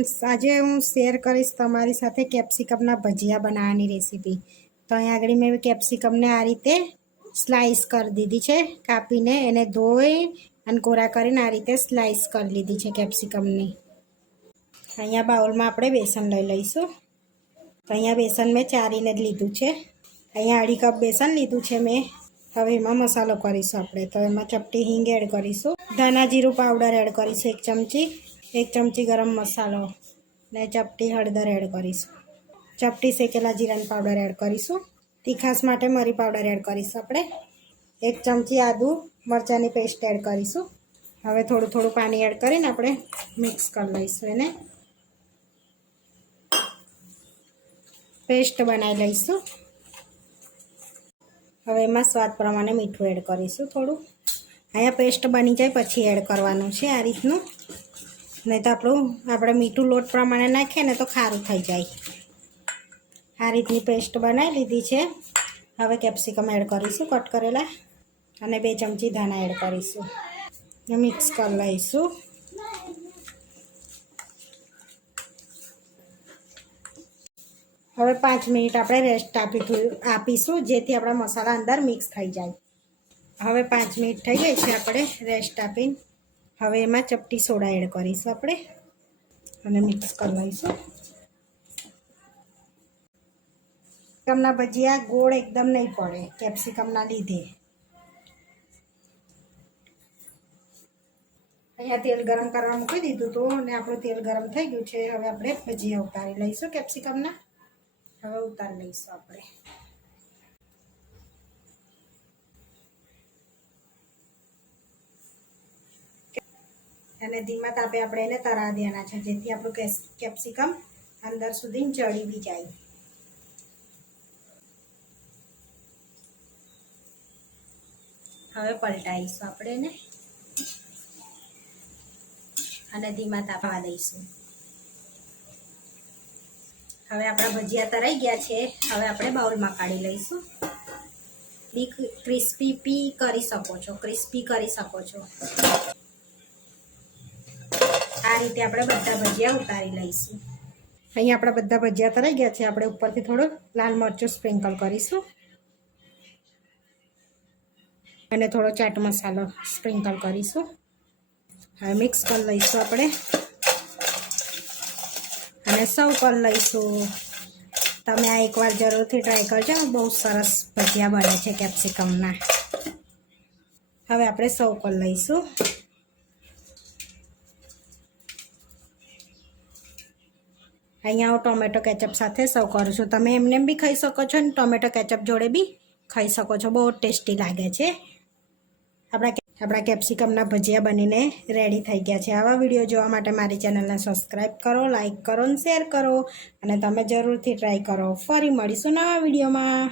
Friends આજે હું share કરીશ તમારી સાથે કેપ્સિકમના ભજીયા બનાવવાની રેસીપી તો અહીંયા આગળ મેં કેપ્સિકમને આ રીતે સ્લાઈસ કરી દીધી છે. કાપીને એને ધોઈ અને કોરા કરીને આ રીતે સ્લાઈસ કરી લીધી છે કેપ્સિકમની અહીંયા બાઉલમાં આપણે બેસન લઈ લઈશું. તો અહીંયા બેસન મેં ચારીને જ લીધું છે. અહીંયા અઢી કપ બેસન લીધું છે મેં. હવે એમાં મસાલો કરીશું આપણે. તો એમાં ચપટી હિંગ એડ કરીશું. ધાણા જીરું પાવડર એડ કરીશું એક ચમચી. એક ચમચી ગરમ મસાલો ને ચપટી હળદર એડ કરીશું. ચપટી શેકેલા જીરાનો પાવડર એડ કરીશું. તીખાસ માટે મરી પાવડર એડ કરીશું આપણે. એક ચમચી આદુ મરચાંની પેસ્ટ એડ કરીશું. હવે થોડું થોડું પાણી એડ કરીને આપણે મિક્સ કરી લઈશું એને. પેસ્ટ બનાવી લઈશું. હવે એમાં સ્વાદ પ્રમાણે મીઠું એડ કરીશું થોડું. અહીંયા પેસ્ટ બની જાય પછી એડ કરવાનું છે આ રીતનું. નહીં તો આપણું, આપણે મીઠું લોટ પ્રમાણે નાખીએ ને તો ખારું થઈ જાય. આ રીતની પેસ્ટ બનાવી લીધી છે. હવે કેપ્સિકમ એડ કરીશું, કટ કરેલા. અને બે ચમચી ધાણા એડ કરીશું. મિક્સ કરી લઈશું. હવે પાંચ મિનિટ આપણે રેસ્ટ આપી આપીશું, જેથી આપણા મસાલા અંદર મિક્સ થઈ જાય. હવે પાંચ મિનિટ થઈ ગઈ છે આપણે રેસ્ટ આપીને. હવે એમાં ચપટી સોડા એડ કરીશું આપણે અને મિક્સ કરી લઈશું કેપ્સિકમના ભજીયા ગોળ એકદમ નહીં પડે કેપ્સિકમના લીધે. અહીંયા તેલ ગરમ કરવા મૂકી દીધું હતું અને આપણું તેલ ગરમ થઈ ગયું છે. હવે આપણે ભજીયા ઉતારી લઈશું કેપ્સિકમના હવે ઉતારી લઈશું આપણે. અને ધીમા તાપે આપણે એને તરા દેવાના છે, જેથી આપણું કેપ્સિકમ અંદર સુધી ચડી બી જાય. હવે પલટાવીશું આપણે એને. અને ધીમા તાપવા દઈશું. હવે આપણા ભજીયા તરાઈ ગયા છે, હવે આપણે બાઉલમાં કાઢી લઈશું. બી ક્રિસ્પી પી કરી શકો છો, ક્રિસ્પી કરી શકો છો. રીતે આપણે બધા ભજીયા ઉતારી લઈશું. અહીંયા આપણા બધા ભજીયા તરાઈ ગયા છે. આપણે ઉપરથી થોડું લાલ મરચું સ્પ્રિંકલ કરીશું. અને થોડો ચાટ મસાલો સ્પ્રિંકલ કરીશું. હવે મિક્સ કરી લઈશું આપણે. અને સૌ કરી લઈશું. તમે આ એકવાર જરૂરથી ટ્રાય કરજો. બહુ સરસ ભજીયા બને છે કેપ્સિકમના. હવે આપણે સૌ કરી લઈશું. અહીંયા હું ટોમેટો કેચઅપ સાથે સર્વ કરું છું. તમે એમને બી ખાઈ શકો છો અને ટોમેટો કેચઅપ જોડે બી ખાઈ શકો છો. બહુ ટેસ્ટી લાગે છે. આપણા આપણા કેપ્સિકમના ભજીયા બનીને રેડી થઈ ગયા છે. આવા વીડિયો જોવા માટે મારી ચેનલને સબસ્ક્રાઈબ કરો લાઇક કરો અને શેર કરો અને તમે જરૂરથી ટ્રાય કરો. ફરી મળીશું નવા વિડીયોમાં.